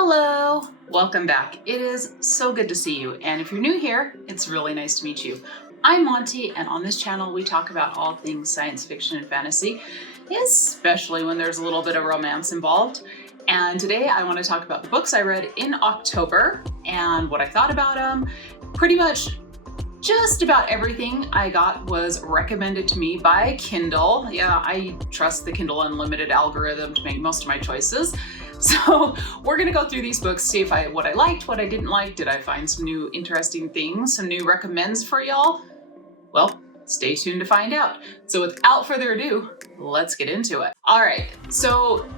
Hello, welcome back. It is so good to see you. And if you're new here, it's really nice to meet you. I'm Monty, and on this channel, we talk about all things science fiction and fantasy, especially when there's a little bit of romance involved. And today I want to talk about the books I read in October and what I thought about them. Pretty much just about everything I got was recommended to me by Kindle. Yeah, I trust the Kindle Unlimited algorithm to make most of my choices. So we're gonna go through these books, see what I liked, what I didn't like. Did I find some new interesting things, some new recommends for y'all? Well, stay tuned to find out. So without further ado, let's get into it. All right, so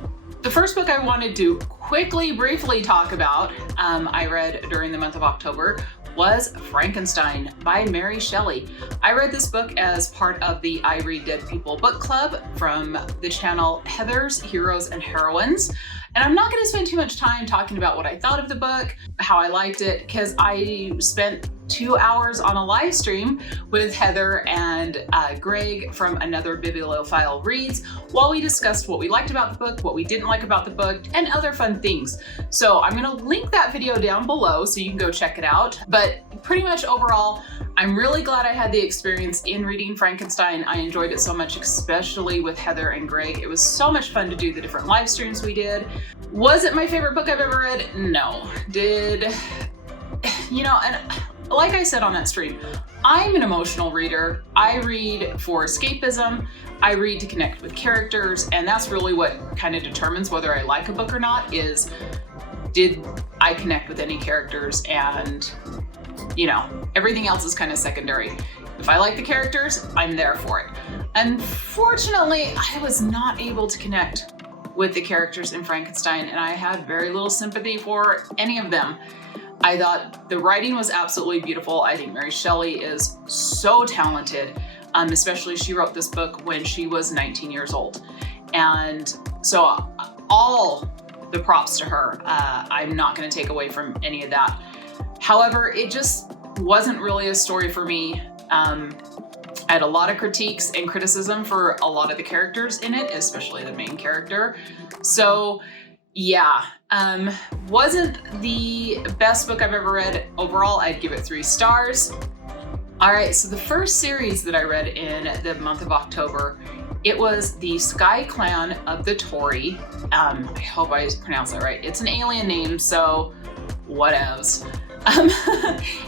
the first book I wanted to briefly talk about, I read during the month of October, was Frankenstein by Mary Shelley. I read this book as part of the I Read Dead People book club from the channel Heather's Heroes and Heroines. And I'm not going to spend too much time talking about what I thought of the book, how I liked it, because I spent 2 hours on a live stream with Heather and Greg from Another Bibliophile Reads while we discussed what we liked about the book, what we didn't like about the book, and other fun things. So I'm going to link that video down below so you can go check it out. But pretty much overall, I'm really glad I had the experience in reading Frankenstein. I enjoyed it so much, especially with Heather and Greg. It was so much fun to do the different live streams we did. Was it my favorite book I've ever read? No. And like I said on that stream, I'm an emotional reader. I read for escapism. I read to connect with characters, and that's really what kind of determines whether I like a book or not, is did I connect with any characters? And everything else is kind of secondary. If I like the characters, I'm there for it. Unfortunately, I was not able to connect with the characters in Frankenstein, and I had very little sympathy for any of them. I thought the writing was absolutely beautiful. I think Mary Shelley is so talented, especially she wrote this book when she was 19 years old. And so all the props to her. I'm not going to take away from any of that. However, it just wasn't really a story for me. I had a lot of critiques and criticism for a lot of the characters in it, especially the main character. So yeah, wasn't the best book I've ever read. Overall, I'd give it 3 stars. All right, so the first series that I read in the month of October, it was the Sky Clan of the Taori. I hope I pronounced that right. It's an alien name, so whatevs.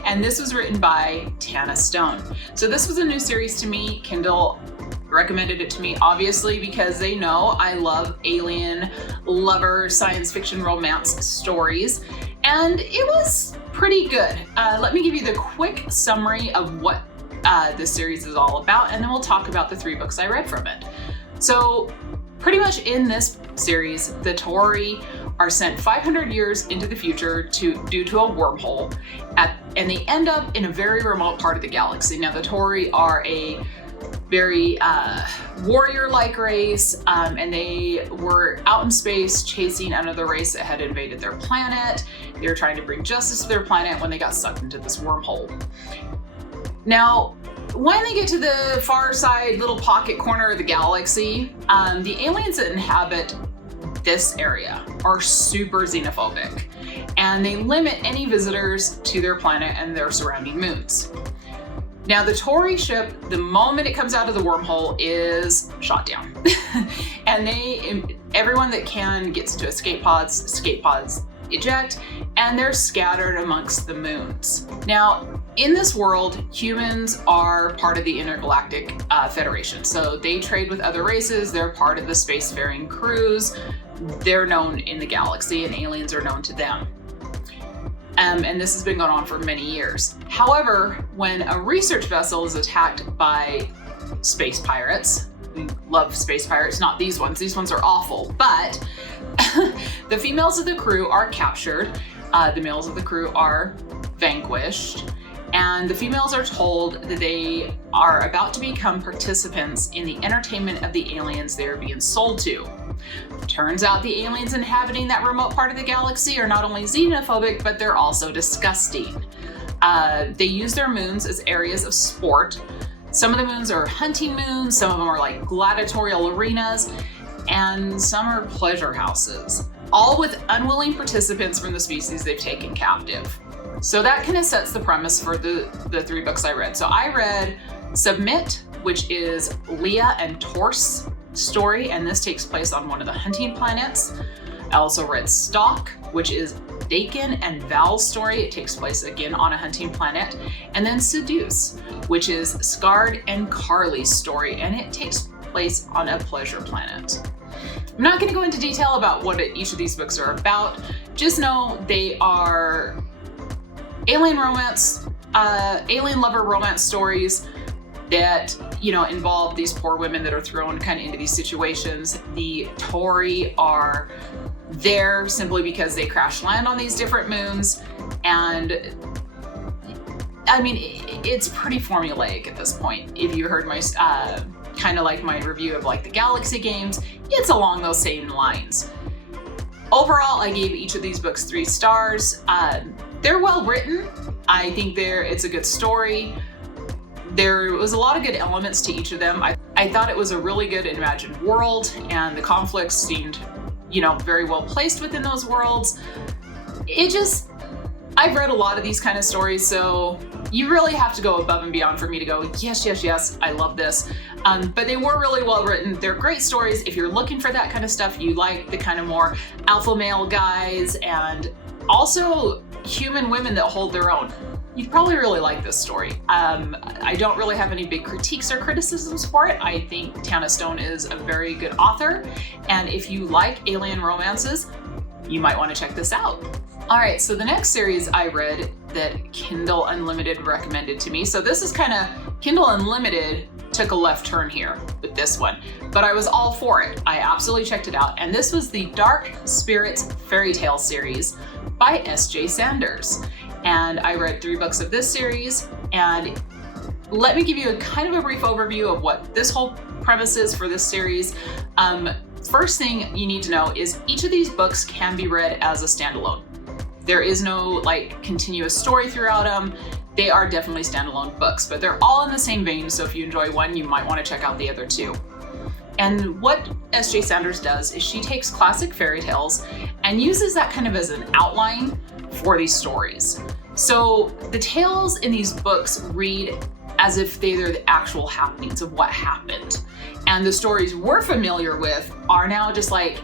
And this was written by Tana. So this was a new series to me. Kindle recommended it to me, obviously, because they know I love alien lover science fiction romance stories, and it was pretty good. Let me give you the quick summary of what this series is all about, and then we'll talk about the 3 books I read from it. So pretty much in this series, the Taori are sent 500 years into the future due to a wormhole, and they end up in a very remote part of the galaxy. Now, the Taori are a very warrior-like race, and they were out in space chasing another race that had invaded their planet. They were trying to bring justice to their planet when they got sucked into this wormhole. Now, when they get to the far side little pocket corner of the galaxy, the aliens that inhabit this area are super xenophobic, and they limit any visitors to their planet and their surrounding moons. Now, the Taori ship, the moment it comes out of the wormhole, is shot down. And everyone that can gets into escape pods eject, and they're scattered amongst the moons. Now, in this world, humans are part of the Intergalactic Federation. So they trade with other races, they're part of the spacefaring crews, they're known in the galaxy, and aliens are known to them. And this has been going on for many years. However, when a research vessel is attacked by space pirates, we love space pirates, not these ones are awful, but the females of the crew are captured, the males of the crew are vanquished, and the females are told that they are about to become participants in the entertainment of the aliens they are being sold to. Turns out the aliens inhabiting that remote part of the galaxy are not only xenophobic, but they're also disgusting. They use their moons as areas of sport. Some of the moons are hunting moons, some of them are like gladiatorial arenas, and some are pleasure houses. all with unwilling participants from the species they've taken captive. So that kind of sets the premise for the 3 books I read. So I read Submit, which is Leah and Tor's story, and this takes place on one of the hunting planets. I also read Stalk, which is Dakin and Val's story. It takes place again on a hunting planet. And then Seduce, which is Scarred and Carly's story, and it takes place on a pleasure planet. I'm not going to go into detail about what each of these books are about. Just know they are alien romance, alien lover romance stories that, you know, involve these poor women that are thrown kind of into these situations. The Taori are there simply because they crash land on these different moons, and I mean, it's pretty formulaic at this point. If you heard my kind of like my review of like the Galaxy games, it's along those same lines. Overall, I gave each of these books 3 stars. They're well written. I think it's a good story. There was a lot of good elements to each of them. I thought it was a really good imagined world, and the conflicts seemed, you know, very well placed within those worlds. I've read a lot of these kind of stories, so you really have to go above and beyond for me to go, yes, yes, yes, I love this. But they were really well written. They're great stories. If you're looking for that kind of stuff, you like the kind of more alpha male guys and also human women that hold their own, you'd probably really like this story. I don't really have any big critiques or criticisms for it. I think Tana Stone is a very good author, and if you like alien romances, you might want to check this out. All right, so the next series I read that Kindle Unlimited recommended to me. So this is kind of, Kindle Unlimited took a left turn here with this one, but I was all for it. I absolutely checked it out. And this was the Dark Spirits Fairytale series by S.J. Sanders. And I read 3 books of this series, and let me give you a kind of a brief overview of what this whole premise is for this series. First thing you need to know is each of these books can be read as a standalone. There is no like continuous story throughout them. They are definitely standalone books, but they're all in the same vein. So if you enjoy one, you might want to check out the other 2. And what S.J. Sanders does is she takes classic fairy tales and uses that kind of as an outline for these stories. So the tales in these books read as if they're the actual happenings of what happened. And the stories we're familiar with are now just like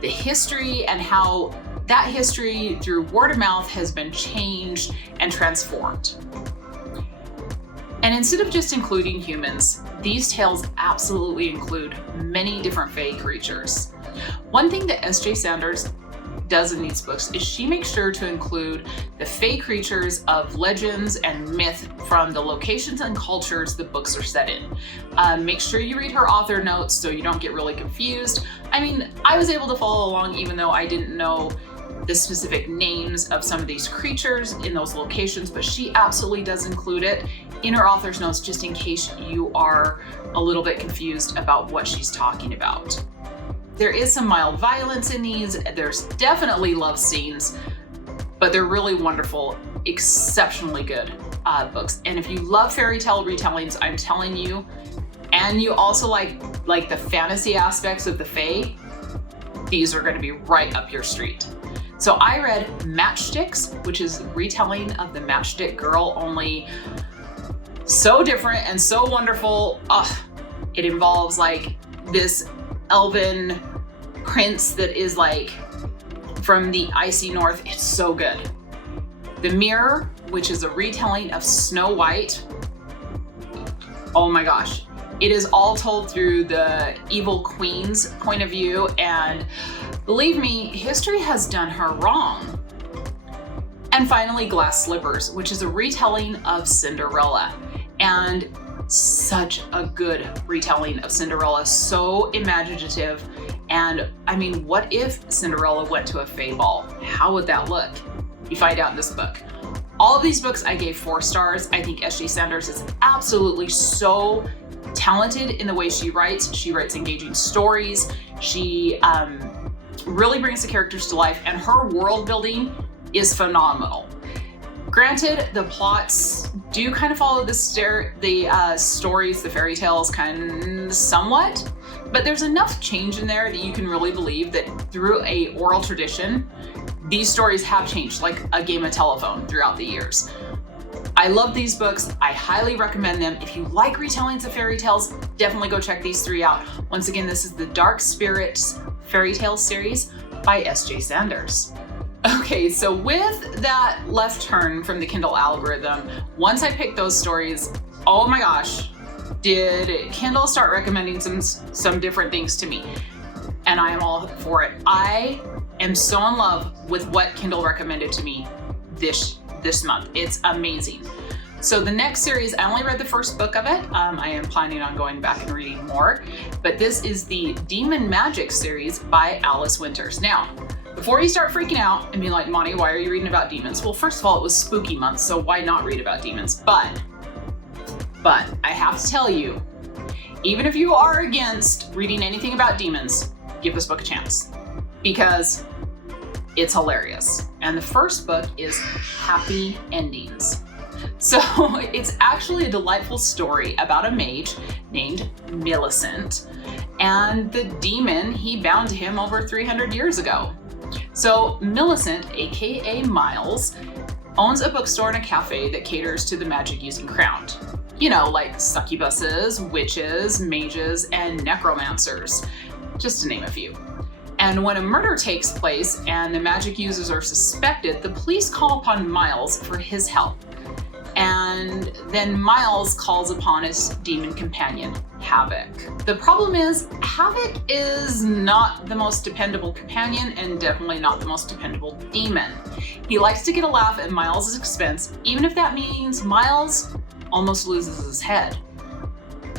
the history and how that history through word of mouth has been changed and transformed. And instead of just including humans, these tales absolutely include many different fae creatures. One thing that S.J. Sanders does in these books is she makes sure to include the fae creatures of legends and myth from the locations and cultures the books are set in. Make sure you read her author notes so you don't get really confused. I mean, I was able to follow along even though I didn't know the specific names of some of these creatures in those locations, but she absolutely does include it in her author's notes just in case you are a little bit confused about what she's talking about. There is some mild violence in these. There's definitely love scenes, but they're really wonderful, exceptionally good books. And if you love fairy tale retellings, I'm telling you, and you also like the fantasy aspects of the fae, these are going to be right up your street. So I read Matchsticks, which is a retelling of the Matchstick Girl, only so different and so wonderful. It involves like this elven prince that is like from the icy north. It's so good. The Mirror, which is a retelling of Snow White. Oh my gosh. It is all told through the evil queen's point of view, and believe me, history has done her wrong. And finally, Glass Slippers, which is a retelling of Cinderella, and such a good retelling of Cinderella, so imaginative. And I mean, what if Cinderella went to a fae ball? How would that look? You find out in this book. All of these books I gave 4 stars. I think S.J. Sanders is absolutely so talented in the way she writes. She writes engaging stories. She really brings the characters to life, and her world building is phenomenal. Granted, the plots do kind of follow the stories, the fairy tales, kind of somewhat, But there's enough change in there that you can really believe that through a oral tradition, these stories have changed like a game of telephone throughout the years. I love these books. I highly recommend them. If you like retellings of fairy tales, definitely go check these 3 out. Once again, this is the Dark Spirits Fairy Tale series by S.J. Sanders. Okay, so with that left turn from the Kindle algorithm, once I picked those stories, oh my gosh, did Kindle start recommending some different things to me. And I am all for it. I am so in love with what Kindle recommended to me this month. It's amazing. So the next series, I only read the first book of it. I am planning on going back and reading more, but this is the Demon Magic series by Alice Winters. Now, before you start freaking out and being like, Monty, why are you reading about demons? Well, first of all, it was spooky month, so why not read about demons? But I have to tell you, even if you are against reading anything about demons, give this book a chance because it's hilarious. And the first book is Happy Endings. So it's actually a delightful story about a mage named Millicent and the demon he bound to him over 300 years ago. So Millicent, aka Miles, owns a bookstore and a cafe that caters to the magic using crowd. You know, like succubuses, witches, mages, and necromancers, just to name a few. And when a murder takes place and the magic users are suspected, the police call upon Miles for his help. And then Miles calls upon his demon companion, Havoc. The problem is, Havoc is not the most dependable companion and definitely not the most dependable demon. He likes to get a laugh at Miles' expense, even if that means Miles almost loses his head.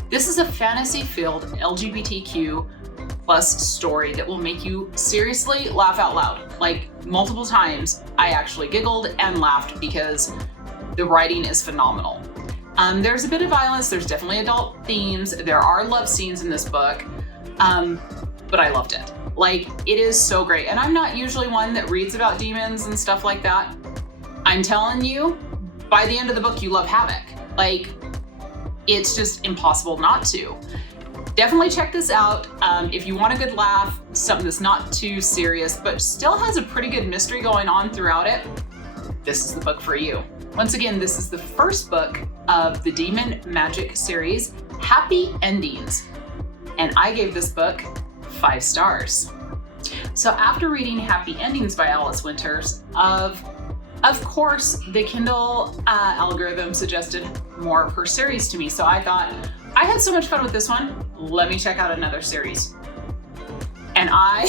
This is a fantasy-filled LGBTQ plus story that will make you seriously laugh out loud. Like multiple times, I actually giggled and laughed because the writing is phenomenal. There's a bit of violence, there's definitely adult themes, there are love scenes in this book, but I loved it. Like, it is so great. And I'm not usually one that reads about demons and stuff like that. I'm telling you, by the end of the book, you love Havoc. Like, it's just impossible not to. Definitely check this out. If you want a good laugh, something that's not too serious, but still has a pretty good mystery going on throughout it, this is the book for you. Once again, this is the first book of the Demon Magic series, Happy Endings. And I gave this book 5 stars. So after reading Happy Endings by Alice Winters, of course, the Kindle algorithm suggested more of her series to me. So I thought, I had so much fun with this one, let me check out another series. And I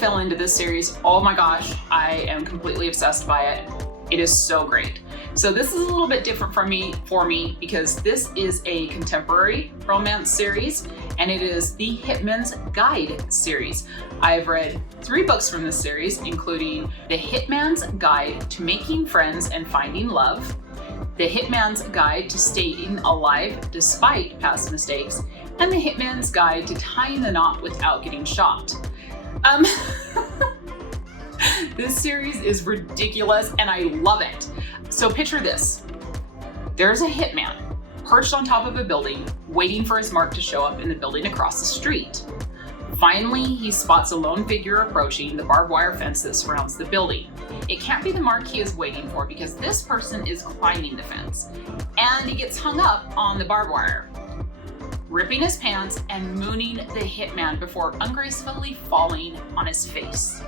fell into this series. Oh my gosh, I am completely obsessed by it. It is so great. So this is a little bit different for me because this is a contemporary romance series and it is the Hitman's Guide series. I've read 3 books from this series, including The Hitman's Guide to Making Friends and Finding Love, The Hitman's Guide to Staying Alive Despite Past Mistakes, and The Hitman's Guide to Tying the Knot Without Getting Shot. This series is ridiculous and I love it. So picture this. There's a hitman perched on top of a building waiting for his mark to show up in the building across the street. Finally, he spots a lone figure approaching the barbed wire fence that surrounds the building. It can't be the mark he is waiting for because this person is climbing the fence and he gets hung up on the barbed wire, ripping his pants and mooning the hitman before ungracefully falling on his face.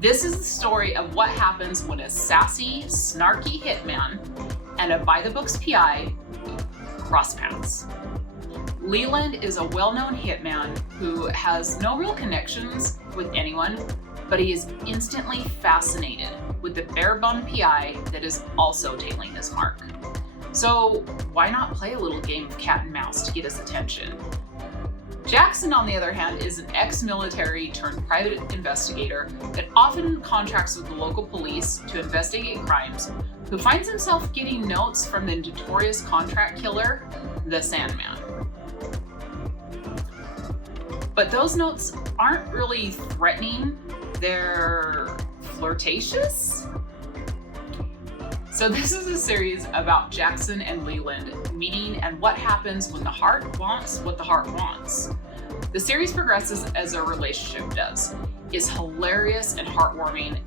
This is the story of what happens when a sassy, snarky hitman and a by-the-books PI cross paths. Leland is a well-known hitman who has no real connections with anyone, but he is instantly fascinated with the bare-bone PI that is also tailing his mark. So why not play a little game of cat and mouse to get his attention? Jackson, on the other hand, is an ex-military turned private investigator that often contracts with the local police to investigate crimes, who finds himself getting notes from the notorious contract killer, the Sandman. But those notes aren't really threatening, they're flirtatious. So this is a series about Jackson and Leland meeting and what happens when the heart wants what the heart wants. The series progresses as their relationship does. It's hilarious and heartwarming.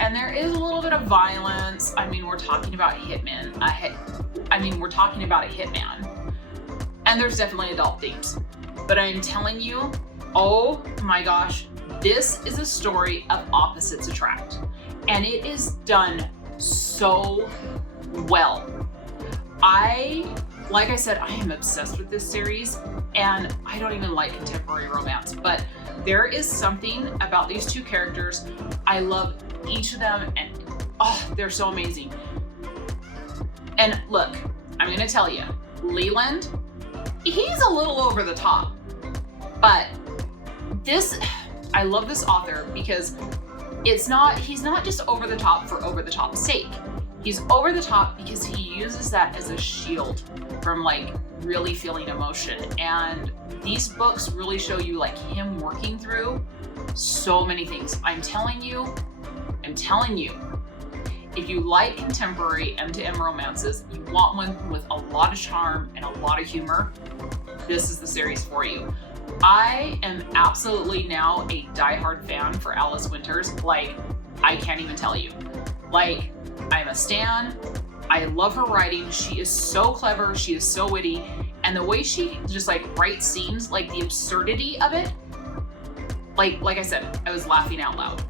And there is a little bit of violence. I mean, we're talking about Hitman. We're talking about a hitman. And there's definitely adult themes. But I'm telling you, oh my gosh, this is a story of opposites attract. And it is done so well. Like I said, I am obsessed with this series, and I don't even like contemporary romance, but there is something about these two characters. I love each of them, and they're so amazing. And look, I'm gonna tell you, Leland, he's a little over the top, but I love this author because he's not just over the top for over the top's sake. He's over the top because he uses that as a shield from like really feeling emotion. And these books really show you like him working through so many things. I'm telling you, if you like contemporary M2M romances, you want one with a lot of charm and a lot of humor, this is the series for you. I am absolutely now a diehard fan for Alice Winters. Like, I can't even tell you. Like, I'm a stan. I love her writing. She is so clever. She is so witty. And the way she just like writes scenes, like the absurdity of it, like I said, I was laughing out loud.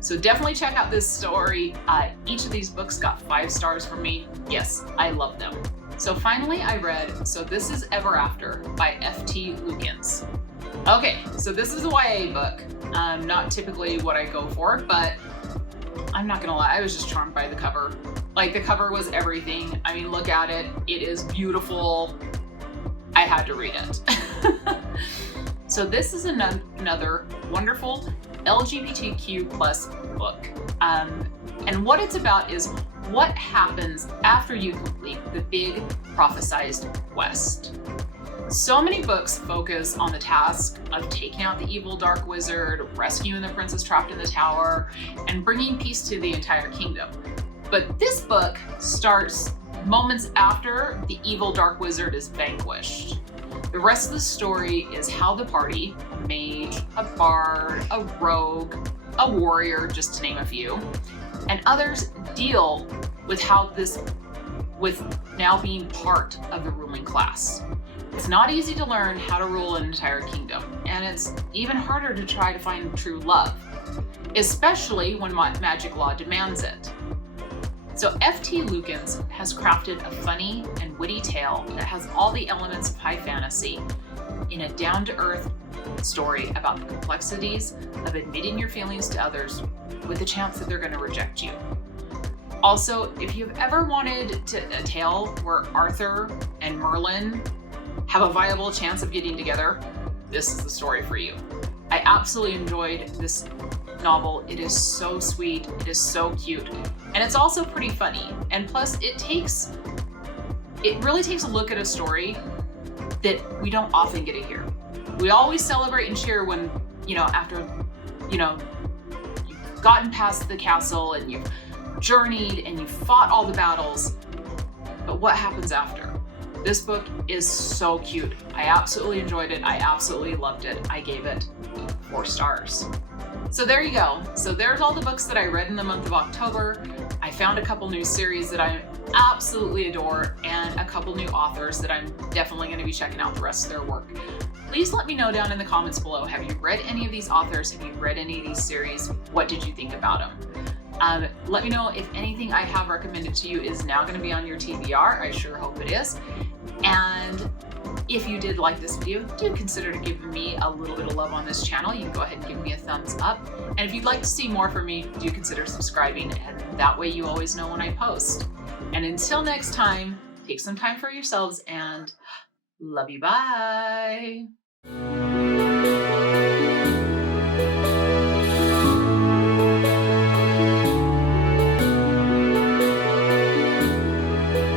So definitely check out this story. Each of these books got 5 stars from me. Yes, I love them. So finally I read, so this is Everafter by F.T. Lukens. Okay, so this is a YA book. Not typically what I go for, but I'm not gonna lie, I was just charmed by the cover. Like, the cover was everything. I mean, look at it. It is beautiful. I had to read it. So this is another wonderful LGBTQ plus book. And what it's about is what happens after you complete the big prophesized quest. So many books focus on the task of taking out the evil dark wizard, rescuing the princess trapped in the tower, and bringing peace to the entire kingdom. But this book starts moments after the evil dark wizard is vanquished. The rest of the story is how the party, a mage, a bard, a rogue, a warrior, just to name a few, and others deal with with now being part of the ruling class. It's not easy to learn how to rule an entire kingdom, and it's even harder to try to find true love, especially when magic law demands it. So F.T. Lukens has crafted a funny and witty tale that has all the elements of high fantasy in a down-to-earth story about the complexities of admitting your feelings to others with the chance that they're going to reject you. Also, if you've ever wanted a tale where Arthur and Merlin have a viable chance of getting together, this is the story for you. I absolutely enjoyed this novel. It is so sweet, it is so cute, and it's also pretty funny. And plus, it really takes a look at a story that we don't often get to hear. We always celebrate and cheer when, after, you've gotten past the castle and you've journeyed and you've fought all the battles. But what happens after? This book is so cute. I absolutely enjoyed it. I absolutely loved it. I gave it 4 stars. So there you go. So there's all the books that I read in the month of October. I found a couple new series that I absolutely adore and a couple new authors that I'm definitely going to be checking out the rest of their work. Please let me know down in the comments below. Have you read any of these authors? Have you read any of these series? What did you think about them? Let me know if anything I have recommended to you is now going to be on your TBR. I sure hope it is. And if you did like this video, do consider giving me a little bit of love on this channel. You can go ahead and give me a thumbs up. And if you'd like to see more from me, do consider subscribing, and that way you always know when I post. And until next time, take some time for yourselves and love you, bye.